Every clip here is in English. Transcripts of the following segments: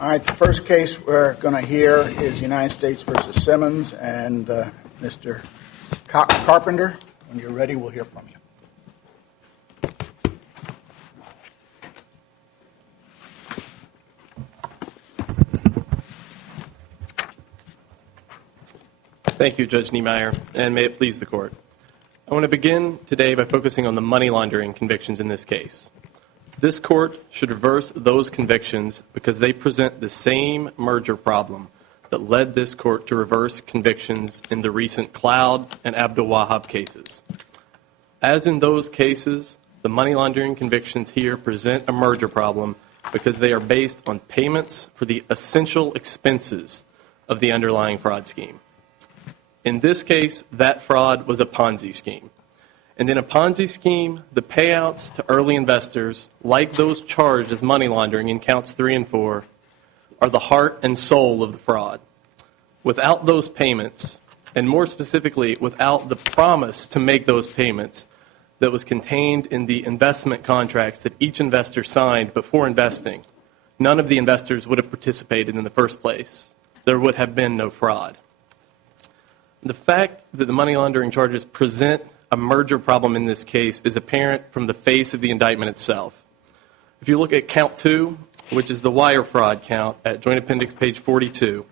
All right, the first case we're going to hear is United States versus Simmons, and Mr. Carpenter, when you're ready, we'll hear from you. Thank you, Judge Niemeyer, and may it please the Court. I want to begin today by focusing on the money laundering convictions in this case. This Court should reverse those convictions because they present the same merger problem that led this Court to reverse convictions in the recent Cloud and Abdul Wahab cases. As in those cases, the money laundering convictions here present a merger problem because they are based on payments for the essential expenses of the underlying fraud scheme. In this case, that fraud was a Ponzi scheme. And in a Ponzi scheme, the payouts to early investors, like those charged as money laundering in counts 3 and 4, are the heart and soul of the fraud. Without those payments, and more specifically, without the promise to make those payments that was contained in the investment contracts that each investor signed before investing, none of the investors would have participated in the first place. There would have been no fraud. The fact that the money laundering charges present a merger problem in this case is apparent from the face of the indictment itself. If you look at count 2, which is the wire fraud count at Joint Appendix page 42,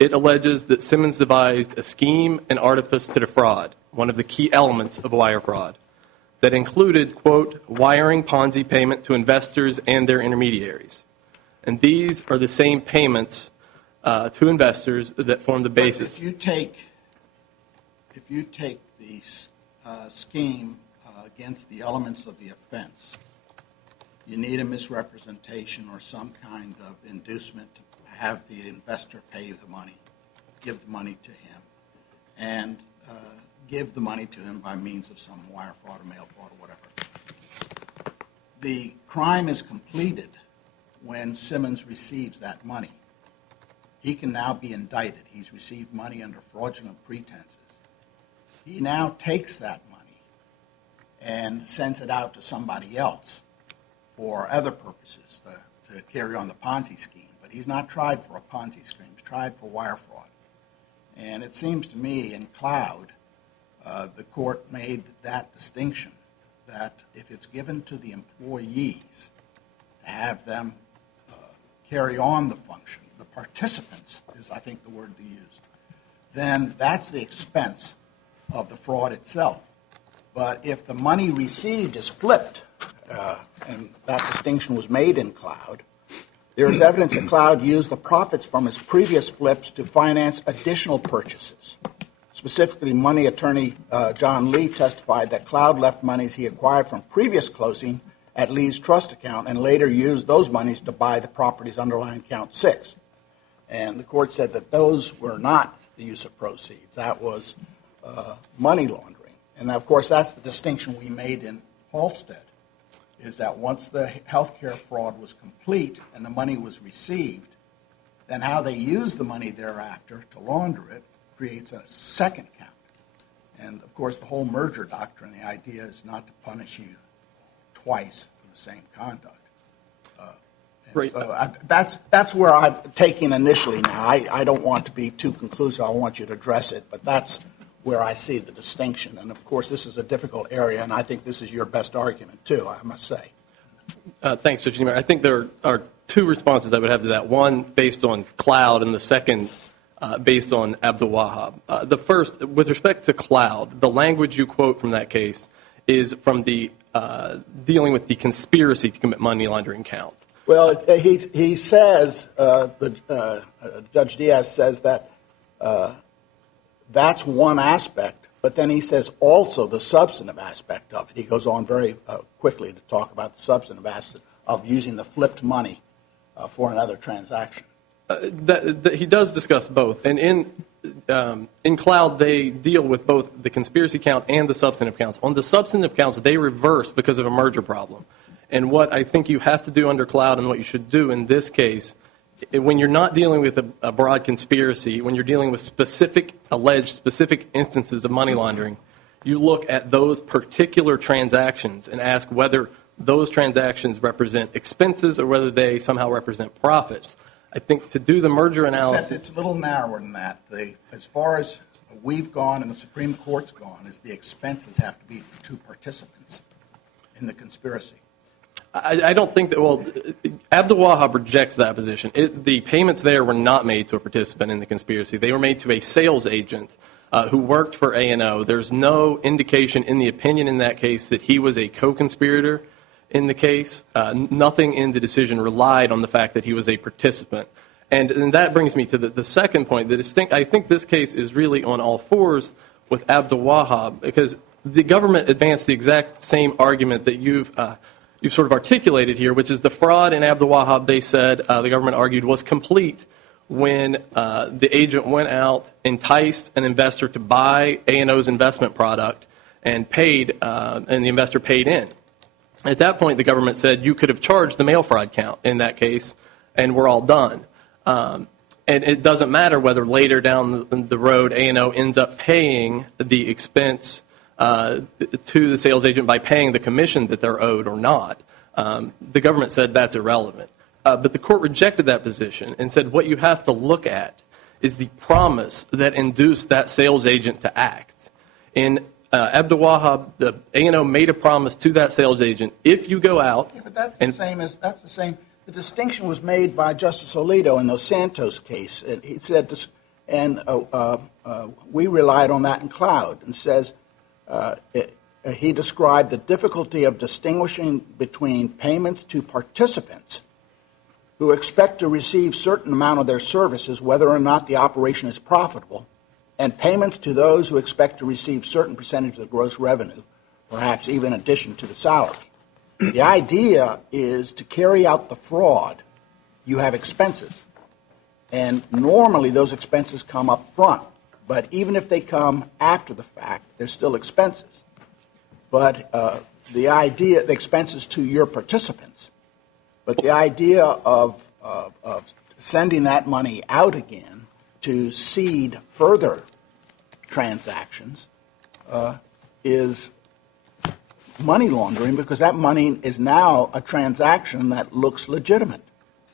it alleges that Simmons devised a scheme and artifice to defraud, one of the key elements of wire fraud, that included, quote, wiring Ponzi payment to investors and their intermediaries. And these are the same payments to investors that form the basis. If you take the scheme against the elements of the offense, you need a misrepresentation or some kind of inducement to have the investor pay the money, give the money to him, and give the money to him by means of some wire fraud or mail fraud or whatever. The crime is completed when Simmons receives that money. He can now be indicted. He's received money under fraudulent pretenses. He now takes that money and sends it out to somebody else for other purposes, to carry on the Ponzi scheme. But he's not tried for a Ponzi scheme. He's tried for wire fraud. And it seems to me in Cloud, the court made that distinction, that if it's given to the employees to have them carry on the function, the participants is, I think, the word to use, then that's the expense of the fraud itself. But if the money received is flipped, and that distinction was made in Cloud, there is evidence that Cloud used the profits from his previous flips to finance additional purchases. Specifically, money attorney John Lee testified that Cloud left monies he acquired from previous closing at Lee's trust account and later used those monies to buy the properties underlying count 6. And the court said that those were not the use of proceeds. That was money laundering. And of course, that's the distinction we made in Halstead, is that once the healthcare fraud was complete and the money was received, then how they use the money thereafter to launder it creates a second count. And of course, the whole merger doctrine, the idea is not to punish you twice for the same conduct. Right. So that's where I'm taking initially now. I don't want to be too conclusive. I want you to address it, but that's where I see the distinction. And of course, this is a difficult area, and I think this is your best argument too, I must say. Thanks, Judge Niemeyer. I think there are two responses I would have to that. One based on Cloud, and the second based on Abdul Wahab. The first, with respect to Cloud, the language you quote from that case is from the dealing with the conspiracy to commit money laundering count. Well, he says, Judge Diaz says that that's one aspect, but then he says also the substantive aspect of it. He goes on very quickly to talk about the substantive aspect of using the flipped money for another transaction. He does discuss both, and in Cloud they deal with both the conspiracy count and the substantive counts. On the substantive counts, they reverse because of a merger problem. And what I think you have to do under Cloud, and what you should do in this case, when you're not dealing with a broad conspiracy, when you're dealing with alleged specific instances of money laundering, you look at those particular transactions and ask whether those transactions represent expenses or whether they somehow represent profits. I think to do the merger Except analysis. it's a little narrower than that. As far as we've gone and the Supreme Court's gone, is the expenses have to be for two participants in the conspiracy. I don't think that, well, Abdul Wahab rejects that position. The payments there were not made to a participant in the conspiracy. They were made to a sales agent who worked for A&O. There's no indication in the opinion in that case that he was a co-conspirator in the case. Nothing in the decision relied on the fact that he was a participant. And that brings me to the second point. I think this case is really on all fours with Abdul Wahab, because the government advanced the exact same argument that you've sort of articulated here, which is the fraud in Abdul Wahab, they said, the government argued, was complete when the agent went out, enticed an investor to buy A&O's investment product, and the investor paid in. At that point, the government said you could have charged the mail fraud count in that case, and we're all done. And it doesn't matter whether later down the road A&O ends up paying the expense to the sales agent by paying the commission that they're owed or not. The government said that's irrelevant. But the court rejected that position and said what you have to look at is the promise that induced that sales agent to act. In Abdul Wahab, the A&O made a promise to that sales agent, if you go out. Yeah, but that's the same. The distinction was made by Justice Alito in the Santos case. And he said this, and we relied on that in Cloud, and says he described the difficulty of distinguishing between payments to participants who expect to receive certain amount of their services, whether or not the operation is profitable, and payments to those who expect to receive certain percentage of the gross revenue, perhaps even in addition to the salary. The idea is to carry out the fraud, you have expenses. And normally those expenses come up front. But even if they come after the fact, they're still expenses. But the expenses to your participants. But the idea of sending that money out again to seed further transactions is money laundering, because that money is now a transaction that looks legitimate.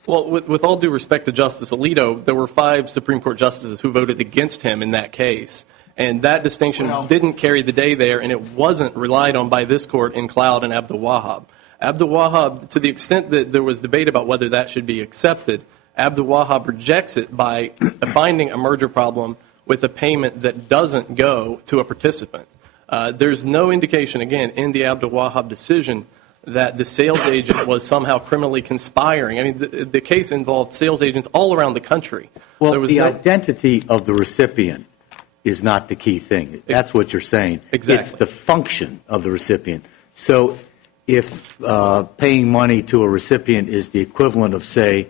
Well, with all due respect to Justice Alito, there were 5 Supreme Court justices who voted against him in that case. And that distinction didn't carry the day there, and it wasn't relied on by this court in Cloud and Abdul Wahab. Abdul Wahab, to the extent that there was debate about whether that should be accepted, Abdul Wahab rejects it by finding a merger problem with a payment that doesn't go to a participant. There's no indication, again, in the Abdul Wahab decision that the sales agent was somehow criminally conspiring. I mean, the case involved sales agents all around the country. Well, the identity of the recipient is not the key thing. That's what you're saying. Exactly. It's the function of the recipient. So if paying money to a recipient is the equivalent of, say,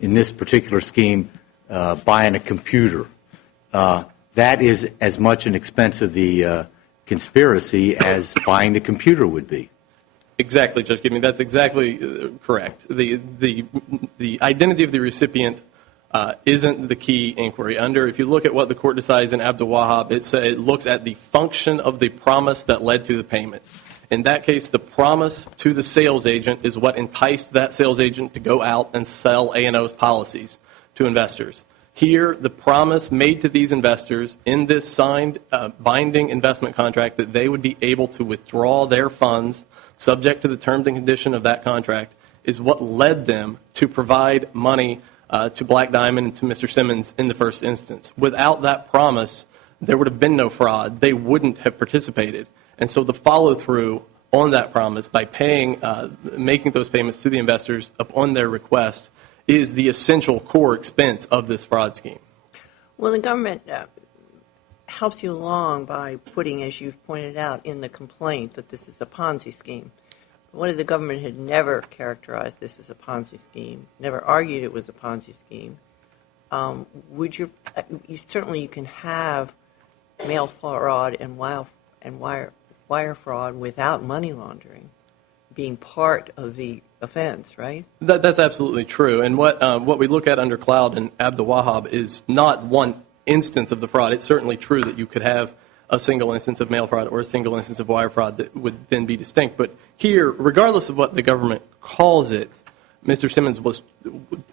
in this particular scheme, buying a computer, that is as much an expense of the conspiracy as buying the computer would be. Exactly, Judge Gibney. That's exactly correct. The identity of the recipient isn't the key inquiry. If you look at what the court decides in Abdul Wahab, it looks at the function of the promise that led to the payment. In that case, the promise to the sales agent is what enticed that sales agent to go out and sell A&O's policies to investors. Here, the promise made to these investors in this signed binding investment contract that they would be able to withdraw their funds subject to the terms and conditions of that contract is what led them to provide money to Black Diamond and to Mr. Simmons in the first instance. Without that promise, there would have been no fraud. They wouldn't have participated. And so the follow-through on that promise by making those payments to the investors upon their request is the essential core expense of this fraud scheme. Well, the government helps you along by putting, as you've pointed out, in the complaint that this is a Ponzi scheme. What if the government had never characterized this as a Ponzi scheme, never argued it was a Ponzi scheme? Certainly you can have mail fraud and wire fraud without money laundering being part of the offense, right? That's absolutely true. And what we look at under Cloud and Abdul Wahab is not one instance of the fraud. It's certainly true that you could have a single instance of mail fraud or a single instance of wire fraud that would then be distinct. But here, regardless of what the government calls it, Mr. Simmons was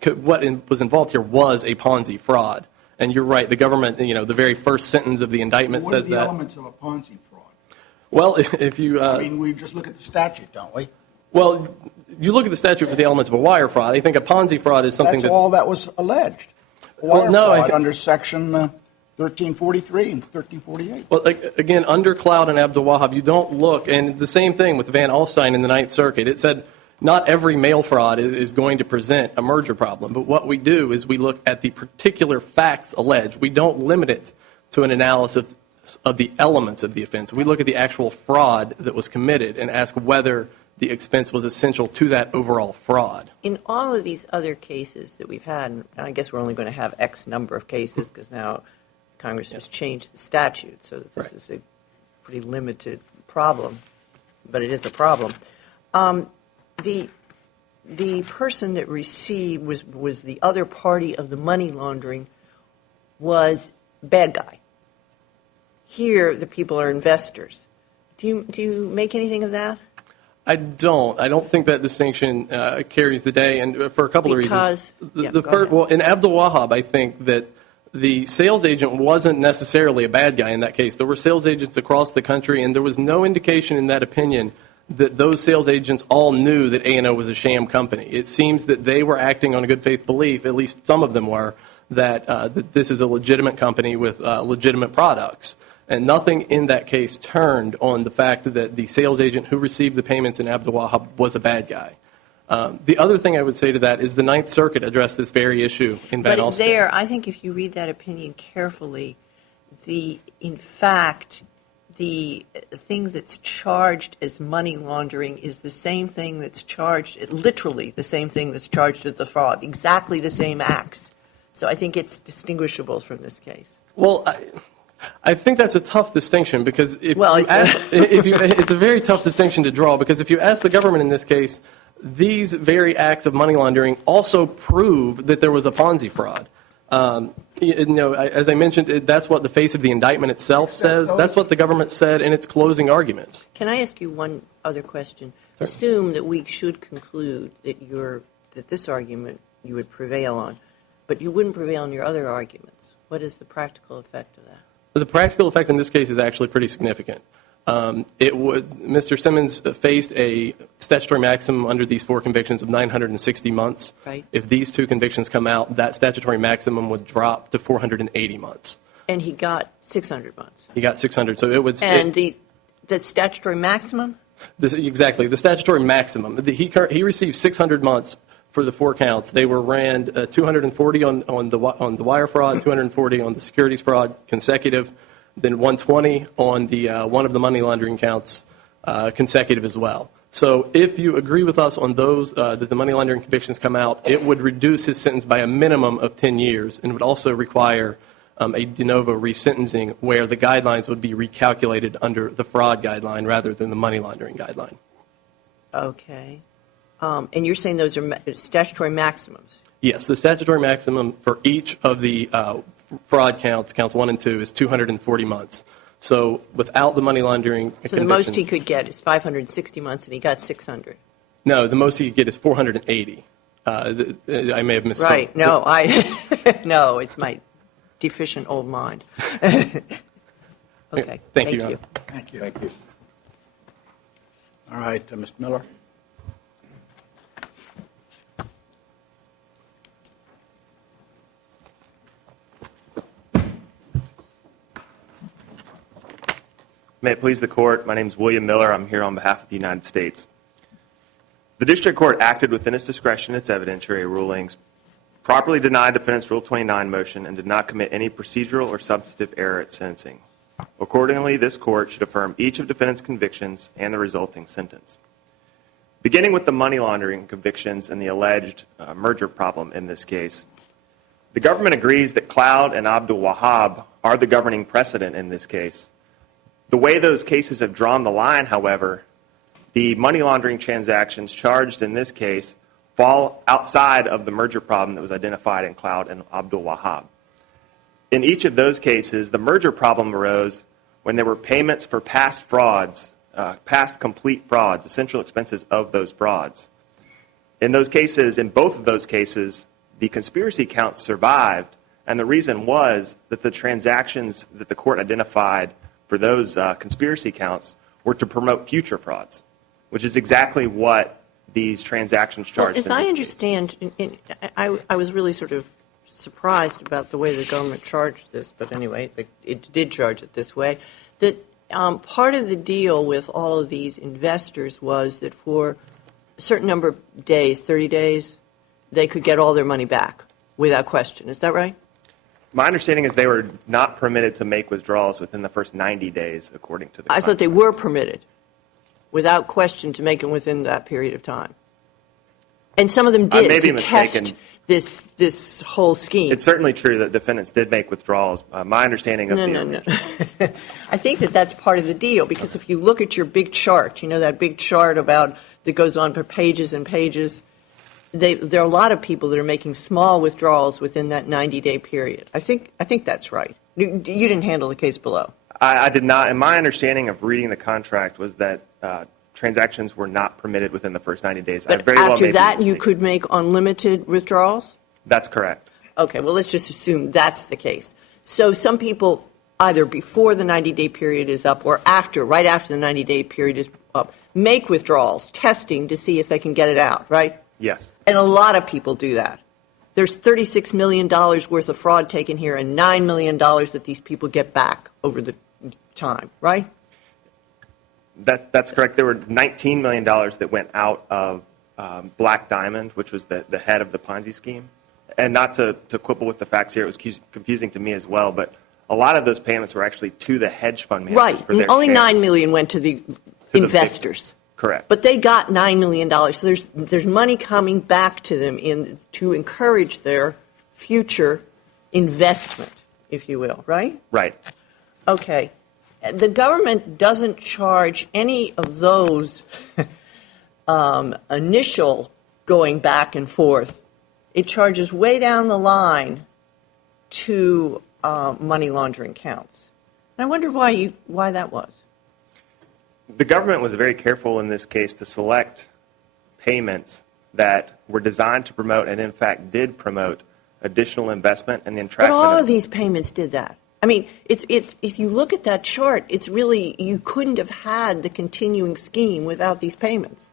was involved here was a Ponzi fraud. And you're right, the government, the very first sentence of the indictment says that. What are the elements of a Ponzi fraud? Well, if you... we just look at the statute, don't we? Well, you look at the statute for the elements of a wire fraud. I think a Ponzi fraud is something That's all that was alleged. Well, no, fraud under Section 1343 and 1348. Well, again, under Cloud and Abdul Wahab, you don't look, and the same thing with Van Alstyne in the Ninth Circuit. It said not every mail fraud is going to present a merger problem, but what we do is we look at the particular facts alleged. We don't limit it to an analysis of the elements of the offense. We look at the actual fraud that was committed and ask whether the expense was essential to that overall fraud. In all of these other cases that we've had, and I guess we're only going to have X number of cases because now Congress has changed the statute so that this is a pretty limited problem, but it is a problem. The person that received was the other party of the money laundering was bad guy. Here, the people are investors. Do you make anything of that? I don't. I don't think that distinction carries the day, and for a couple of reasons. Well, in Abdul Wahab, I think that the sales agent wasn't necessarily a bad guy in that case. There were sales agents across the country, and there was no indication in that opinion that those sales agents all knew that A&O was a sham company. It seems that they were acting on a good faith belief, at least some of them were, that this is a legitimate company with legitimate products. And nothing in that case turned on the fact that the sales agent who received the payments in Abdul Wahab was a bad guy. The other thing I would say to that is the Ninth Circuit addressed this very issue in Van Alstyne. But there, I think if you read that opinion carefully, in fact, the thing that's charged as money laundering is the same thing that's charged, literally the same thing that's charged as the fraud, exactly the same acts. So I think it's distinguishable from this case. Well, I think that's a tough distinction because it's a very tough distinction to draw because if you ask the government in this case, these very acts of money laundering also prove that there was a Ponzi fraud. As I mentioned, that's what the face of the indictment itself says. That's what the government said in its closing arguments. Can I ask you one other question? Sure. Assume that we should conclude that this argument you would prevail on, but you wouldn't prevail on your other arguments. What is the practical effect of that? The practical effect in this case is actually pretty significant. Mr. Simmons faced a statutory maximum under these 4 convictions of 960 months. Right. If these 2 convictions come out, that statutory maximum would drop to 480 months. And he got 600 months. He got 600. So it would. And the statutory maximum? Exactly. The statutory maximum. He received 600 months for the 4 counts. They were ran 240 on the wire fraud, 240 on the securities fraud consecutive, then 120 on the one of the money laundering counts consecutive as well. So if you agree with us on those, that the money laundering convictions come out, it would reduce his sentence by a minimum of 10 years and would also require a de novo resentencing where the guidelines would be recalculated under the fraud guideline rather than the money laundering guideline. Okay. And you're saying those are statutory maximums? Yes. The statutory maximum for each of the fraud counts 1 and 2, is 240 months. So without the money laundering So the most he could get is 560 months, and he got 600. No, the most he could get is 480. I may have misspoke. Right. No, no, it's my deficient old mind. Okay. Thank you. Thank you. All right, Mr. Miller. May it please the Court, my name is William Miller. I'm here on behalf of the United States. The District Court acted within its discretion in its evidentiary rulings, properly denied defendant's Rule 29 motion, and did not commit any procedural or substantive error at sentencing. Accordingly, this Court should affirm each of defendant's convictions and the resulting sentence. Beginning with the money laundering convictions and the alleged merger problem in this case, the government agrees that Cloud and Abdul Wahab are the governing precedent in this case. The way those cases have drawn the line, however, the money laundering transactions charged in this case fall outside of the merger problem that was identified in Cloud and Abdul Wahab. In each of those cases, the merger problem arose when there were payments for past frauds, past complete frauds, essential expenses of those frauds. In both of those cases, the conspiracy counts survived, and the reason was that the transactions that the court identified for those conspiracy counts were to promote future frauds, which is exactly what these transactions charged. Well, as I understand, I was really sort of surprised about the way the government charged this, but anyway, it did charge it this way, that part of the deal with all of these investors was that for a certain number of days, 30 days, they could get all their money back without question. Is that right? My understanding is they were not permitted to make withdrawals within the first 90 days, according to the I contract. thought they were permitted without question to make them within that period of time. And some of them I did may be to test mistaken. this whole scheme. It's certainly true that defendants did make withdrawals. My understanding of No. I think that that's part of the deal, because if you look at your big chart, you know, that big chart about that goes on for pages and pages, there are a lot of people that are making small withdrawals within that 90-day period. I think that's right. You didn't handle the case below. I did not. And my understanding of reading the contract was that transactions were not permitted within the first 90 days. I But very well after may be that, you mistaken. could make unlimited withdrawals? That's correct. Okay, well, let's just assume that's the case. So some people, either before the 90-day period is up or after, right after the 90-day period is up, make withdrawals, testing to see if they can get it out, right? Yes. And a lot of people do that. There's $36 million worth of fraud taken here and $9 million that these people get back over the time, right? That's correct. There were $19 million that went out of Black Diamond, which was the head of the Ponzi scheme. And not to quibble with the facts here, it was confusing to me as well, but a lot of those payments were actually to the hedge fund managers Right. for their Only shares. $9 million went to the investors. Correct. But they got $9 million. So there's money coming back to them to encourage their future investment, if you will, right? Right. Okay. The government doesn't charge any of those initial going back and forth. It charges way down the line to money laundering counts. And I wonder why that was. The government was very careful in this case to select payments that were designed to promote and in fact did promote additional investment and the entrapment. But all of these payments did that. I mean, it's if you look at that chart, it's really, you couldn't have had the continuing scheme without these payments.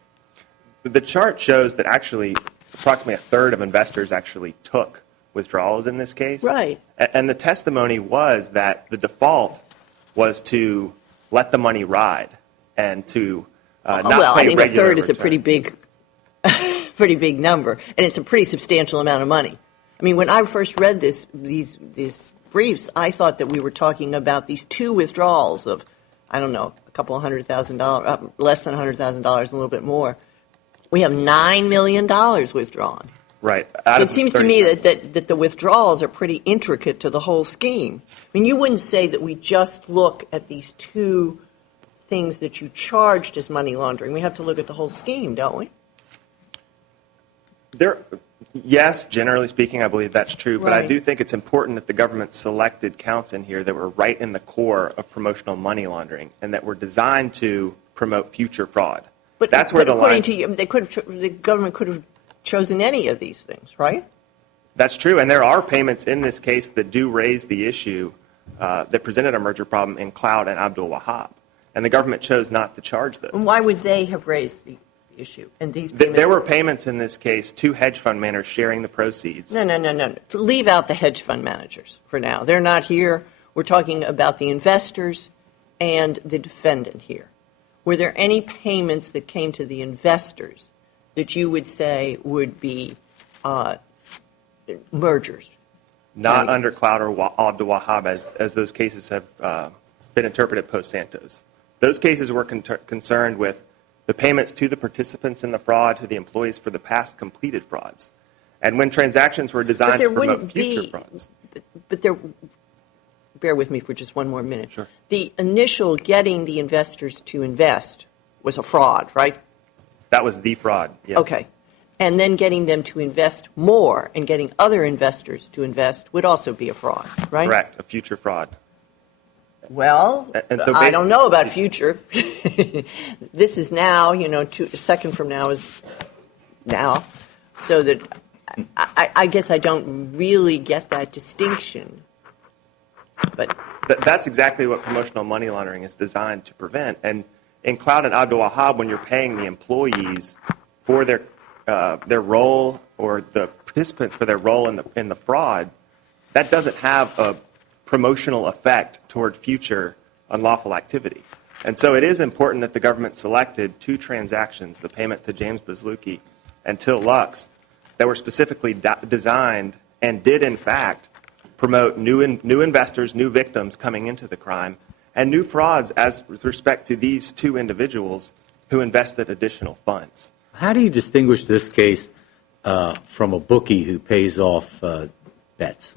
The chart shows that actually approximately a third of investors actually took withdrawals in this case. Right. And the testimony was that the default was to let the money ride and to not Well, pay I think a regular third is a return. pretty big number, and it's a pretty substantial amount of money. I mean, when I first read these briefs, I thought that we were talking about these two withdrawals of, I don't know, a couple of $100,000, less than $100,000, a little bit more. We have $9 million withdrawn. Right. So it seems to me that the withdrawals are pretty intricate to the whole scheme. I mean, you wouldn't say that we just look at these two things that you charged as money laundering. We have to look at the whole scheme, don't we? Yes, generally speaking, I believe that's true. But I Right. do think it's important that the government selected counts in here that were right in the core of promotional money laundering and that were designed to promote future fraud. But That's where the according line. to you, the government could have chosen any of these things, right? That's true, and there are payments in this case that do raise the issue that presented a merger problem in Cloud and Abdul Wahab, and the government chose not to charge those. And why would they have raised the issue? And these payments? There were payments in this case to hedge fund managers sharing the proceeds. No. Leave out the hedge fund managers for now. They're not here. We're talking about the investors and the defendant here. Were there any payments that came to the investors that you would say would be mergers? Not under Cloud or Abdul Wahab, as those cases have been interpreted post-Santos. Those cases were concerned with the payments to the participants in the fraud, to the employees for the past completed frauds. And when transactions were designed to promote future frauds. But there, bear with me for just one more minute. Sure. The initial getting the investors to invest was a fraud, right? That was the fraud, yes. Okay. And then getting them to invest more and getting other investors to invest would also be a fraud, right? Correct, a future fraud. Well, And so I don't know about future. This is now, a second from now is now. So that I guess I don't really get that distinction. But That's exactly what promotional money laundering is designed to prevent. And in Cloud and Abdul Wahab, when you're paying the employees for their role, or the participants for their role in the fraud, that doesn't have a promotional effect toward future unlawful activity. And so it is important that the government selected two transactions, the payment to James Bazluki and Till Lux, that were specifically designed and did, in fact, promote new investors, new victims coming into the crime, and new frauds as with respect to these two individuals who invested additional funds. How do you distinguish this case from a bookie who pays off bets?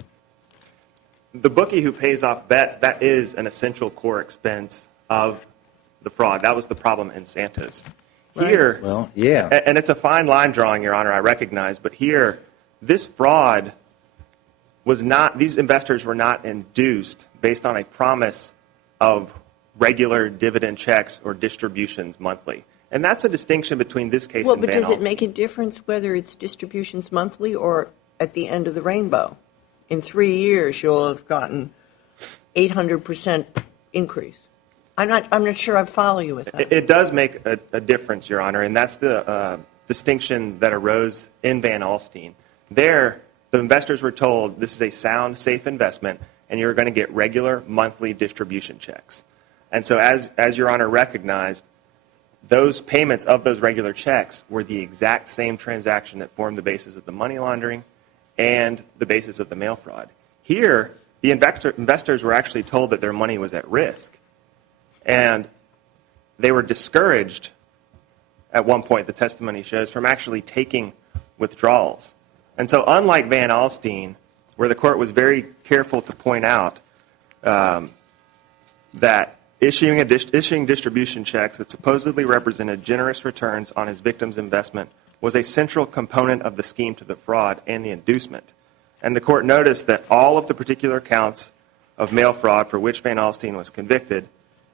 The bookie who pays off bets, that is an essential core expense of the fraud. That was the problem in Santos. Here, Well, yeah. and it's a fine line drawing, Your Honor, I recognize, but here, this fraud was not, these investors were not induced based on a promise of regular dividend checks or distributions monthly. And that's a distinction between this case well, and but Van does it Alstyne. make a difference whether it's distributions monthly or at the end of the rainbow? In 3 years, you'll have gotten 800% increase. I'm not sure I follow you with that. It does make a difference, Your Honor, and that's the distinction that arose in Van Alstyne. There, the investors were told this is a sound, safe investment, and you're going to get regular monthly distribution checks. And so as Your Honor recognized, those payments of those regular checks were the exact same transaction that formed the basis of the money laundering and the basis of the mail fraud. Here, the investors were actually told that their money was at risk. And they were discouraged, at one point, the testimony shows, from actually taking withdrawals. And so unlike Van Alstyne, where the court was very careful to point out that issuing distribution checks that supposedly represented generous returns on his victim's investment was a central component of the scheme to the fraud and the inducement. And the court noticed that all of the particular counts of mail fraud for which Van Alstyne was convicted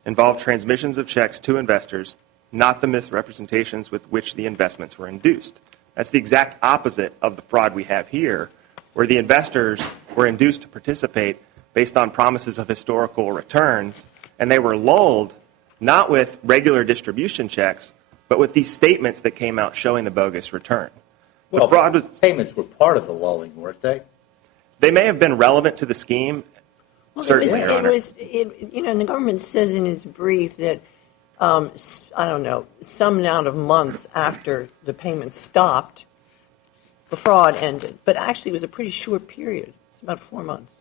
involved transmissions of checks to investors, not the misrepresentations with which the investments were induced. That's the exact opposite of the fraud we have here, where the investors were induced to participate based on promises of historical returns, and they were lulled not with regular distribution checks, but with these statements that came out showing the bogus return. Well, the fraud was, payments were part of the lulling, weren't they? they may have been relevant to the scheme, Well, certainly, Your Honor. And the government says in its brief that, I don't know, some amount of months after the payment stopped, the fraud ended. But actually, it was a pretty short period. It's about 4 months.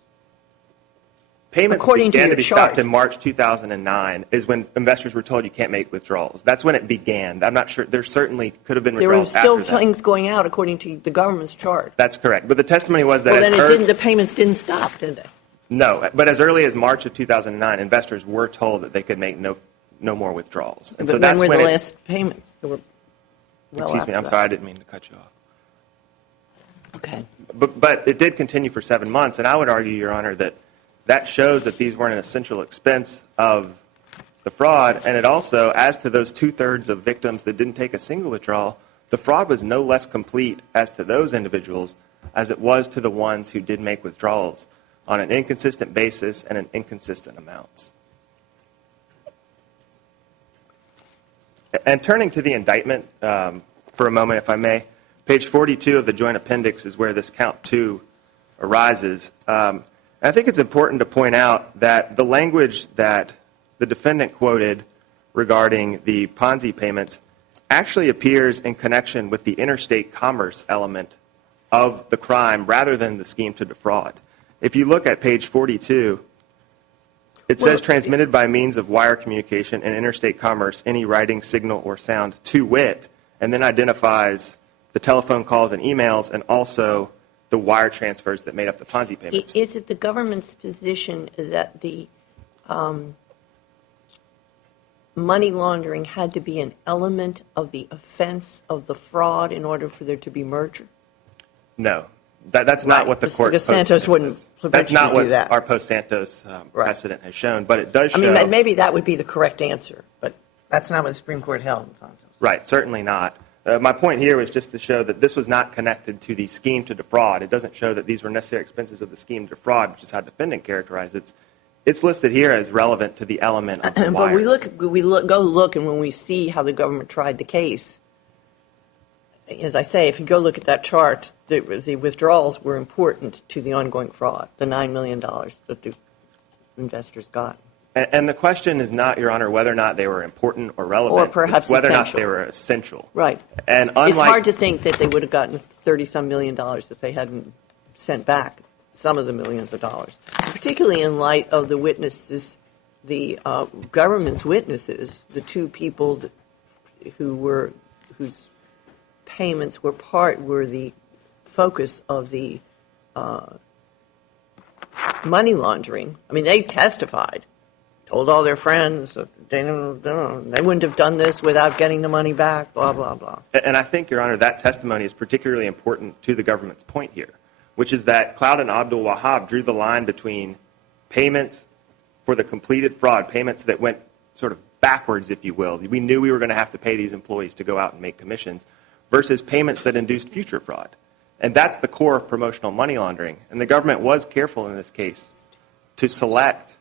Payments According to began your to be chart. stopped in March 2009 is when investors were told you can't make withdrawals. That's when it began. I'm not sure. There certainly could have been There were withdrawals still after that. things going out according to the government's chart. That's correct. But the testimony was that Well, as then early- the payments didn't stop, did they? No, but as early as March of 2009, investors were told that they could make no more withdrawals. And But so when that's were when the it, last payments? They were well excuse me, after I'm that. sorry, I didn't mean to cut you off. Okay. But it did continue for 7 months, and I would argue, Your Honor, that shows that these weren't an essential expense of the fraud, and it also, as to those two-thirds of victims that didn't take a single withdrawal, the fraud was no less complete as to those individuals as it was to the ones who did make withdrawals on an inconsistent basis and in inconsistent amounts. And turning to the indictment for a moment, if I may, page 42 of the joint appendix is where this count 2 arises. I think it's important to point out that the language that the defendant quoted regarding the Ponzi payments actually appears in connection with the interstate commerce element of the crime rather than the scheme to defraud. If you look at page 42, it says transmitted by means of wire communication and interstate commerce, any writing, signal, or sound to wit, and then identifies the telephone calls and emails and also the wire transfers that made up the Ponzi payments. Is it the government's position that the money laundering had to be an element of the offense of the fraud in order for there to be merger? No. That's not Right. what the court Because Santos wouldn't permit That's you not to what do that. our post-Santos Right. precedent has shown, but it does I show... mean, maybe that would be the correct answer, but that's not what the Supreme Court held in Santos. Right, certainly not. My point here was just to show that this was not connected to the scheme to defraud. It doesn't show that these were necessary expenses of the scheme to defraud, which is how defendant characterized it. It's listed here as relevant to the element of the wire. But go look, and when we see how the government tried the case, as I say, if you go look at that chart, the withdrawals were important to the ongoing fraud, the $9 million that the investors got. And the question is not, Your Honor, whether or not they were important or relevant. Or perhaps it's whether essential. or not they were essential. Right. And unlike, it's hard to think that they would have gotten $30-some million if they hadn't sent back some of the millions of dollars, particularly in light of the witnesses, the government's witnesses, the two people whose payments were the focus of the money laundering. I mean, they testified, told all their friends that they wouldn't have done this without getting the money back, blah, blah, blah. And I think, Your Honor, that testimony is particularly important to the government's point here, which is that Cloud and Abdul Wahab drew the line between payments for the completed fraud, payments that went sort of backwards, if you will. We knew we were going to have to pay these employees to go out and make commissions, versus payments that induced future fraud. And that's the core of promotional money laundering. And the government was careful in this case to select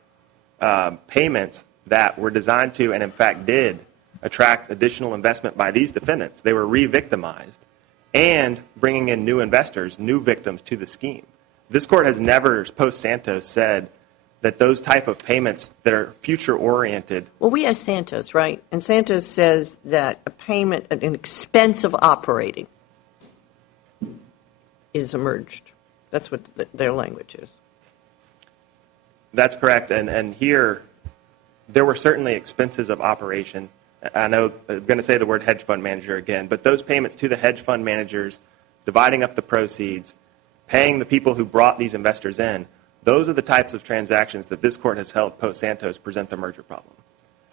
payments that were designed to, and in fact did, attract additional investment by these defendants. They were re-victimized and bringing in new investors, new victims to the scheme. This court has never, post-Santos, said that those type of payments that are future-oriented. Well, we have Santos, right? And Santos says that a payment at an expense of operating is emerged. That's what their language is. That's correct. And here, there were certainly expenses of operation. I know I'm going to say the word hedge fund manager again, but those payments to the hedge fund managers, dividing up the proceeds, paying the people who brought these investors in, those are the types of transactions that this court has held post-Santos present the merger problem.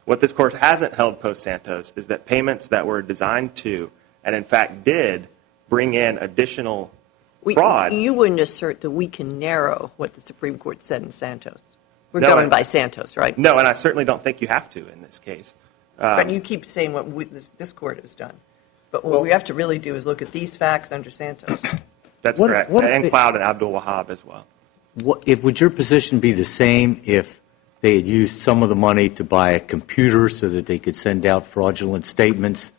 What this court hasn't held post-Santos is that payments that were designed to, and in fact did, bring in additional fraud. You wouldn't assert that we can narrow what the Supreme Court said in Santos. We're No, governed by Santos, right? No, and I certainly don't think you have to in this case. But you keep saying what this court has done. But what we have to really do is look at these facts under Santos. That's What- correct. what if And it- Cloud and Abdul Wahab as well. Would your position be the same if they had used some of the money to buy a computer so that they could send out fraudulent statements?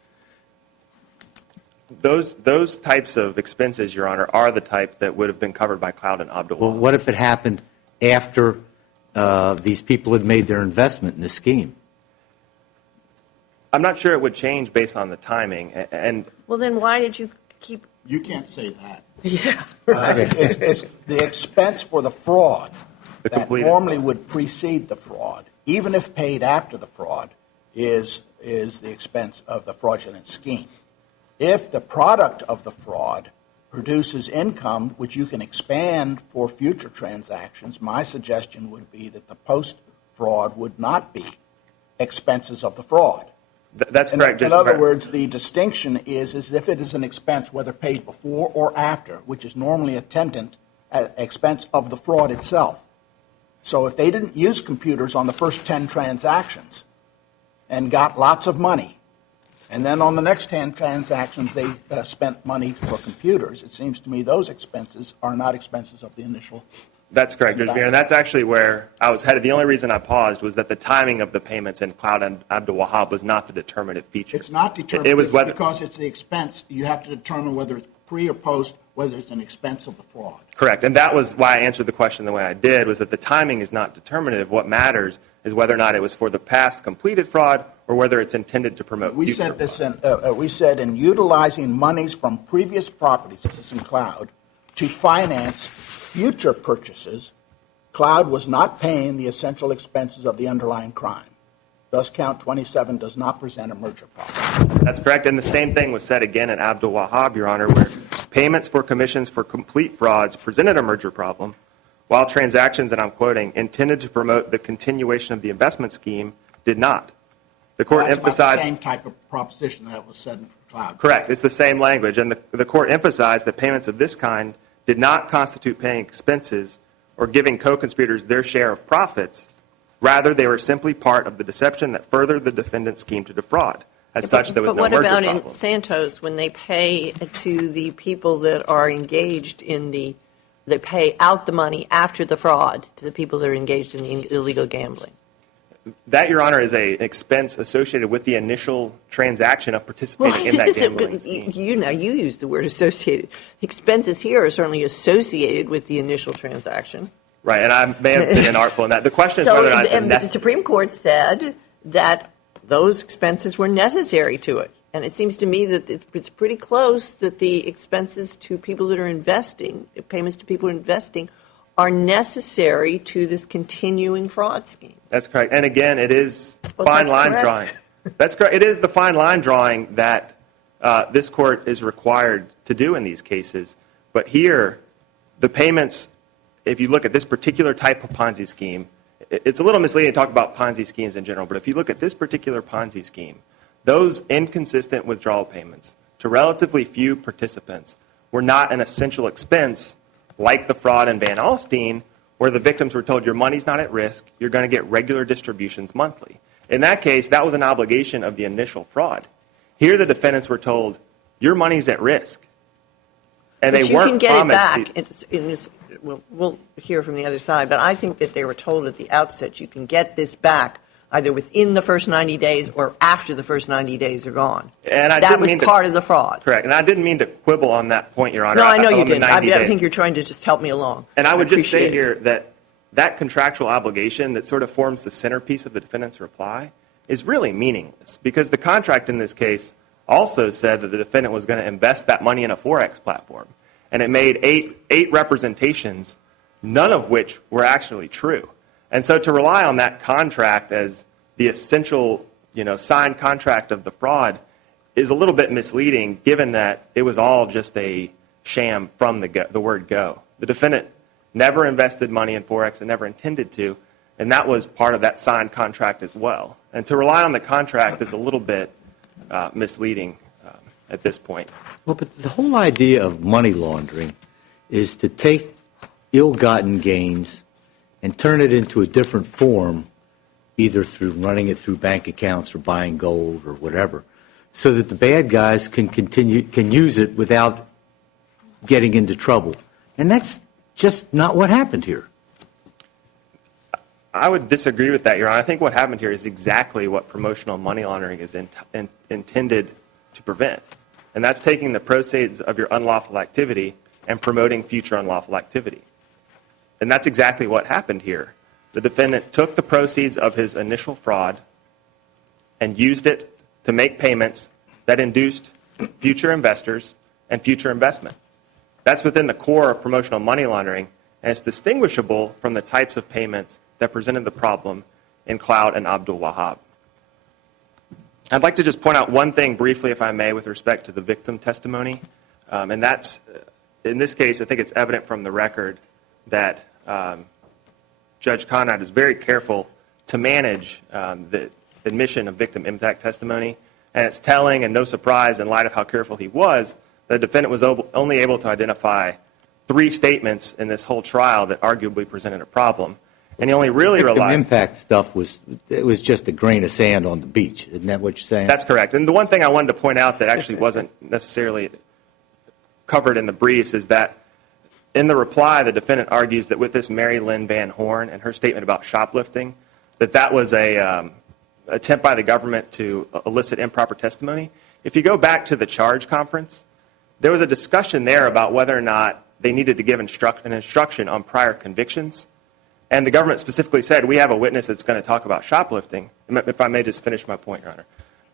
Those types of expenses, Your Honor, are the type that would have been covered by Cloud and Abdul Well, Wahab. what if it happened after these people had made their investment in the scheme? I'm not sure it would change based on the timing. And Well, then why did you keep... You can't say that. Yeah. It's the expense for the fraud The that completed normally fraud. would precede the fraud, even if paid after the fraud, is the expense of the fraudulent scheme. If the product of the fraud produces income which you can expand for future transactions, my suggestion would be that the post-fraud would not be expenses of the fraud. that's correct, Judge. In other words, the distinction is if it is an expense, whether paid before or after, which is normally attendant at expense of the fraud itself. So if they didn't use computers on the first 10 transactions and got lots of money, and then on the next 10 transactions they spent money for computers, it seems to me those expenses are not expenses of the initial. That's correct, Judge Muir, and that's actually where I was headed. The only reason I paused was that the timing of the payments in Cloud and Abdul Wahab was not the determinative feature. It's not determined. It was whether, because it's the expense. You have to determine whether it's pre or post, whether it's an expense of the fraud. correct, and that was why I answered the question the way I did, was that the timing is not determinative. What matters is whether or not it was for the past completed fraud or whether it's intended to promote We future said this fraud. we said in utilizing monies from previous properties, this is in Cloud, to finance future purchases, Cloud was not paying the essential expenses of the underlying crime. Thus, count 27 does not present a merger problem. That's correct, and the same thing was said again in Abdul Wahab, Your Honor, where payments for commissions for complete frauds presented a merger problem, while transactions, and I'm quoting, intended to promote the continuation of the investment scheme did not. The court That's emphasized... about the same type of proposition that was said in Cloud. Correct. It's the same language. And the court emphasized that payments of this kind did not constitute paying expenses or giving co-conspirators their share of profits. Rather, they were simply part of the deception that furthered the defendant's scheme to defraud. As such, there was no merger But what about problem. in Santos, when they pay to the people that are engaged in they pay out the money after the fraud to the people that are engaged in the illegal gambling? That, Your Honor, is an expense associated with the initial transaction of participating in that gambling scheme. You use the word associated. Expenses here are certainly associated with the initial transaction. Right, and I may have been inartful in that. The question is whether or not it's the Supreme Court said that those expenses were necessary to it. And it seems to me that it's pretty close that the expenses to people that are investing, payments to people investing, are necessary to this continuing fraud scheme. That's correct. And again, it is Well, fine that's line correct. drawing. That's correct. It is the fine line drawing that this court is required to do in these cases. But here, the payments, if you look at this particular type of Ponzi scheme, it's a little misleading to talk about Ponzi schemes in general, but if you look at this particular Ponzi scheme, those inconsistent withdrawal payments to relatively few participants were not an essential expense like the fraud in Van Alstyne, where the victims were told your money's not at risk, you're going to get regular distributions monthly. In that case, that was an obligation of the initial fraud. Here, the defendants were told your money's at risk, and But they weren't promised. you can get it back. We'll hear from the other side, but I think that they were told at the outset you can get this back either within the first 90 days or after the first 90 days are gone. And I that didn't was mean to- part of the fraud. Correct. And I didn't mean to quibble on that point, Your Honor. No, I know you on the didn't. 90 I days. think you're trying to just help me along. And I would just say appreciate here that that contractual obligation that sort of forms the centerpiece of the defendant's reply is really meaningless, because the contract in this case also said that the defendant was going to invest that money in a Forex platform. And it made eight representations, none of which were actually true. And so to rely on that contract as the essential, signed contract of the fraud is a little bit misleading, given that it was all just a sham from the word go. The defendant never invested money in Forex and never intended to, and that was part of that signed contract as well. And to rely on the contract is a little bit misleading at this point. Well, but the whole idea of money laundering is to take ill-gotten gains and turn it into a different form, either through running it through bank accounts or buying gold or whatever, so that the bad guys can use it without getting into trouble. And that's just not what happened here. I would disagree with that, Your Honor. I think what happened here is exactly what promotional money laundering is intended to prevent. And that's taking the proceeds of your unlawful activity and promoting future unlawful activity. And that's exactly what happened here. The defendant took the proceeds of his initial fraud and used it to make payments that induced future investors and future investment. That's within the core of promotional money laundering, and it's distinguishable from the types of payments that presented the problem in Cloud and Abdul Wahab. I'd like to just point out one thing briefly, if I may, with respect to the victim testimony. And that's, in this case, I think it's evident from the record that Judge Conrad is very careful to manage the admission of victim impact testimony. And it's telling and no surprise, in light of how careful he was, the defendant was only able to identify 3 statements in this whole trial that arguably presented a problem. And he only really realized... The impact stuff was just a grain of sand on the beach. Isn't that what you're saying? That's correct. And the one thing I wanted to point out that actually wasn't necessarily covered in the briefs is that in the reply, the defendant argues that with this Mary Lynn Van Horn and her statement about shoplifting, that was a attempt by the government to elicit improper testimony. If you go back to the charge conference, there was a discussion there about whether or not they needed to give an instruction on prior convictions. And the government specifically said, we have a witness that's going to talk about shoplifting. If I may just finish my point, Your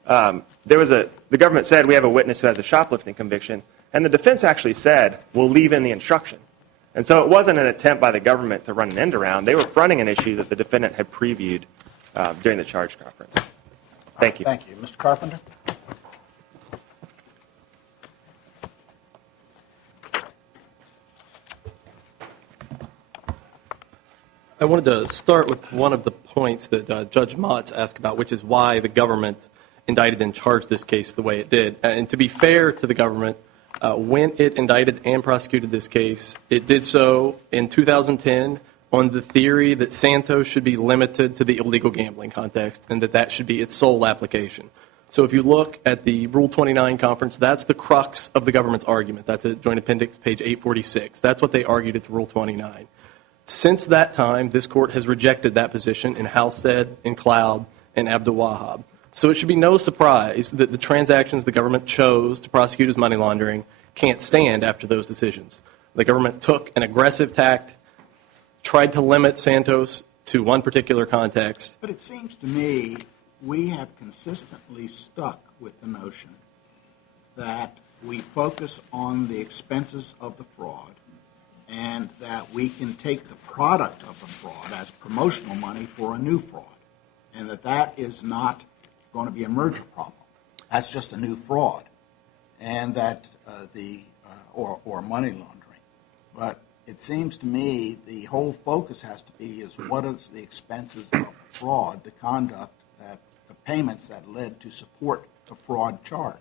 Honor. The government said, we have a witness who has a shoplifting conviction. And the defense actually said, we'll leave in the instruction. And so it wasn't an attempt by the government to run an end around. They were fronting an issue that the defendant had previewed during the charge conference. Thank you. Thank you. Mr. Carpenter? I wanted to start with one of the points that Judge Motz asked about, which is why the government indicted and charged this case the way it did. And to be fair to the government, when it indicted and prosecuted this case, it did so in 2010 on the theory that Santos should be limited to the illegal gambling context and that should be its sole application. So if you look at the Rule 29 conference, that's the crux of the government's argument. That's at Joint Appendix, page 846. That's what they argued at the Rule 29. Since that time, this court has rejected that position in Halstead, in Cloud, and Abdul Wahab. So it should be no surprise that the transactions the government chose to prosecute as money laundering can't stand after those decisions. The government took an aggressive tact, tried to limit Santos to one particular context. But it seems to me we have consistently stuck with the notion that we focus on the expenses of the fraud and that we can take the product of the fraud as promotional money for a new fraud, and that is not going to be a merger problem. That's just a new fraud, and that or money laundering. But it seems to me the whole focus has to be is what is the expenses of fraud, the conduct, the payments that led to support the fraud charge.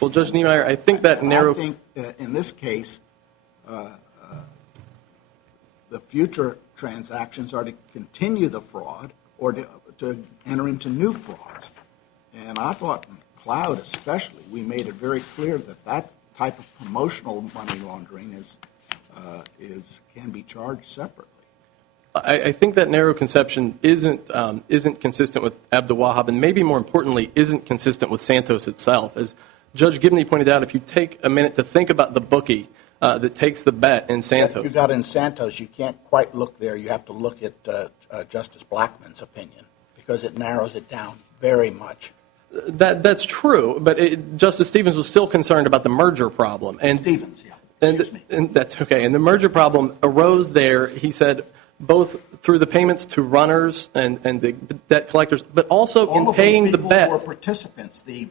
Well, Judge Niemeyer, I think that narrow... I think in this case, the future transactions are to continue the fraud or to enter into new frauds. And I thought in Cloud especially, we made it very clear that that type of promotional money laundering can be charged separately. I think that narrow conception isn't consistent with Abdul Wahab, and maybe more importantly, isn't consistent with Santos itself. As Judge Gibney pointed out, if you take a minute to think about the bookie that takes the bet in Santos. You got in Santos, you can't quite look there. You have to look at Justice Blackmun's opinion because it narrows it down very much. That's true, but Justice Stevens was still concerned about the merger problem. And Stevens, yeah. Excuse me. And that's okay. And the merger problem arose there, he said, both through the payments to runners and the debt collectors, but also in paying the bet. All of those people were participants, the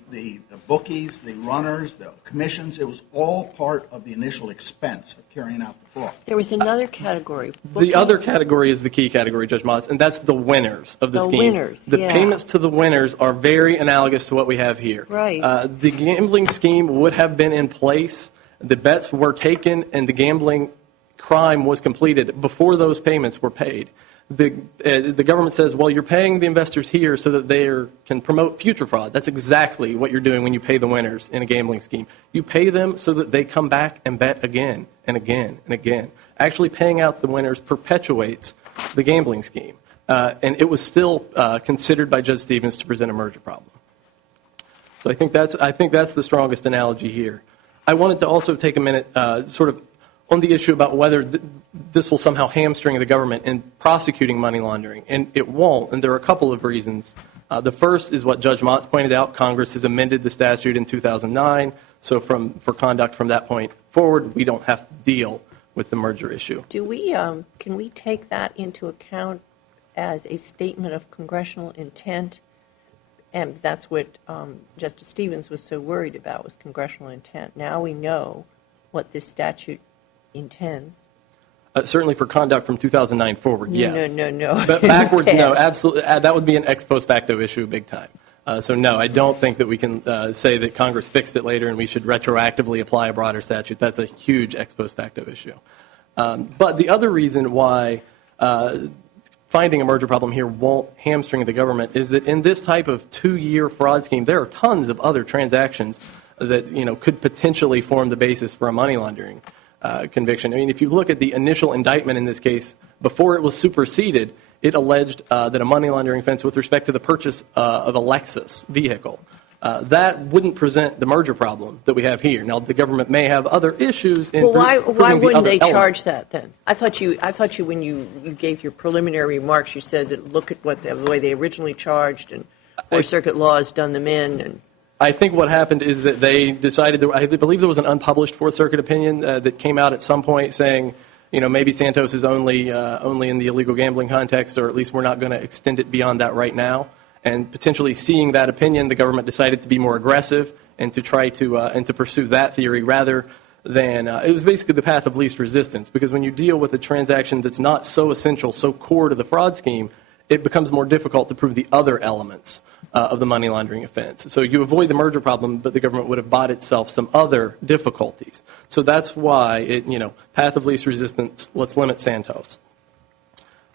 bookies, the runners, the commissions. It was all part of the initial expense of carrying out the fraud. There was another category. The other category is the key category, Judge Motz, and that's the winners of the scheme. Winners, the yeah. payments to the winners are very analogous to what we have here. Right. The gambling scheme would have been in place, the bets were taken, and the gambling crime was completed before those payments were paid. The government says, well, you're paying the investors here so that they can promote future fraud. That's exactly what you're doing when you pay the winners in a gambling scheme. You pay them so that they come back and bet again and again and again. Actually paying out the winners perpetuates the gambling scheme. And it was still considered by Judge Stevens to present a merger problem. So I think that's the strongest analogy here. I wanted to also take a minute sort of on the issue about whether this will somehow hamstring the government in prosecuting money laundering. And it won't, and there are a couple of reasons. The first is what Judge Motz pointed out. Congress has amended the statute in 2009, so for conduct from that point forward, we don't have to deal with the merger issue. Can we take that into account as a statement of congressional intent? And that's what Justice Stevens was so worried about, was congressional intent. Now we know what this statute intends. Certainly for conduct from 2009 forward, yes. No. But backwards, no, absolutely. That would be an ex post facto issue big time. So no, I don't think that we can say that Congress fixed it later and we should retroactively apply a broader statute. That's a huge ex post facto issue. But the other reason why finding a merger problem here won't hamstring the government is that in this type of 2-year fraud scheme, there are tons of other transactions that could potentially form the basis for a money laundering conviction. I mean, if you look at the initial indictment in this case, before it was superseded, it alleged that a money laundering offense with respect to the purchase of a Lexus vehicle. That wouldn't present the merger problem that we have here. Now, the government may have other issues in why wouldn't they charge elements. that then? I thought you when you gave your preliminary remarks, you said that look at the way they originally charged, and Fourth Circuit law has done them in. And I think what happened is that they decided, I believe there was an unpublished Fourth Circuit opinion that came out at some point saying, maybe Santos is only in the illegal gambling context, or at least we're not going to extend it beyond that right now. And potentially seeing that opinion, the government decided to be more aggressive and to try to pursue that theory rather than it was basically the path of least resistance. Because when you deal with a transaction that's not so essential, so core to the fraud scheme, it becomes more difficult to prove the other elements of the money laundering offense. So you avoid the merger problem, but the government would have bought itself some other difficulties. So that's why path of least resistance, let's limit Santos.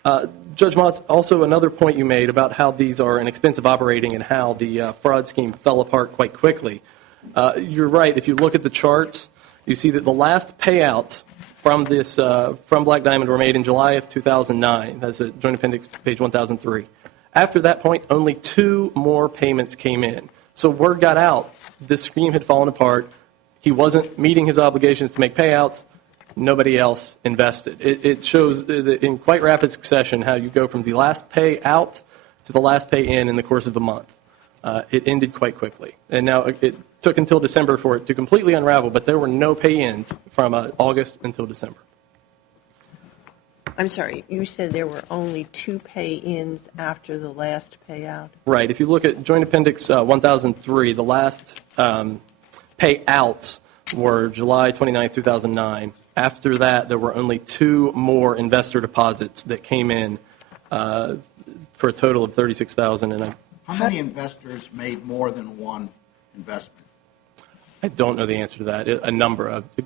Judge Motz, also another point you made about how these are inexpensive operating and how the fraud scheme fell apart quite quickly. You're right. If you look at the charts, you see that the last payouts from this from Black Diamond were made in July of 2009. That's at Joint Appendix page 1003. After that point, only 2 more payments came in. So word got out. This scheme had fallen apart. He wasn't meeting his obligations to make payouts. Nobody else invested. It shows in quite rapid succession how you go from the last pay out to the last pay in the course of a month. It ended quite quickly. And now it took until December for it to completely unravel, but there were no pay-ins from August until December. I'm sorry, you said there were only 2 pay-ins after the last payout? Right. If you look at Joint Appendix 1003, the last payouts were July 29, 2009. After that, there were only 2 more investor deposits that came in for a total of $36,000. How many investors made more than one investment? I don't know the answer to that.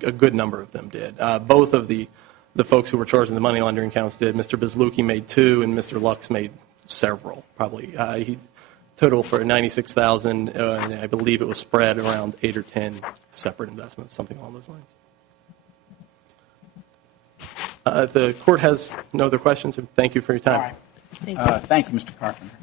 A good number of them did. Both of the folks who were charged in the money laundering counts did. Mr. Bezluki made 2, and Mr. Lux made several, probably. He totaled for $96,000, and I believe it was spread around 8 or 10 separate investments, something along those lines. If the court has no other questions, thank you for your time. All right. Thank you, Mr. Carpenter.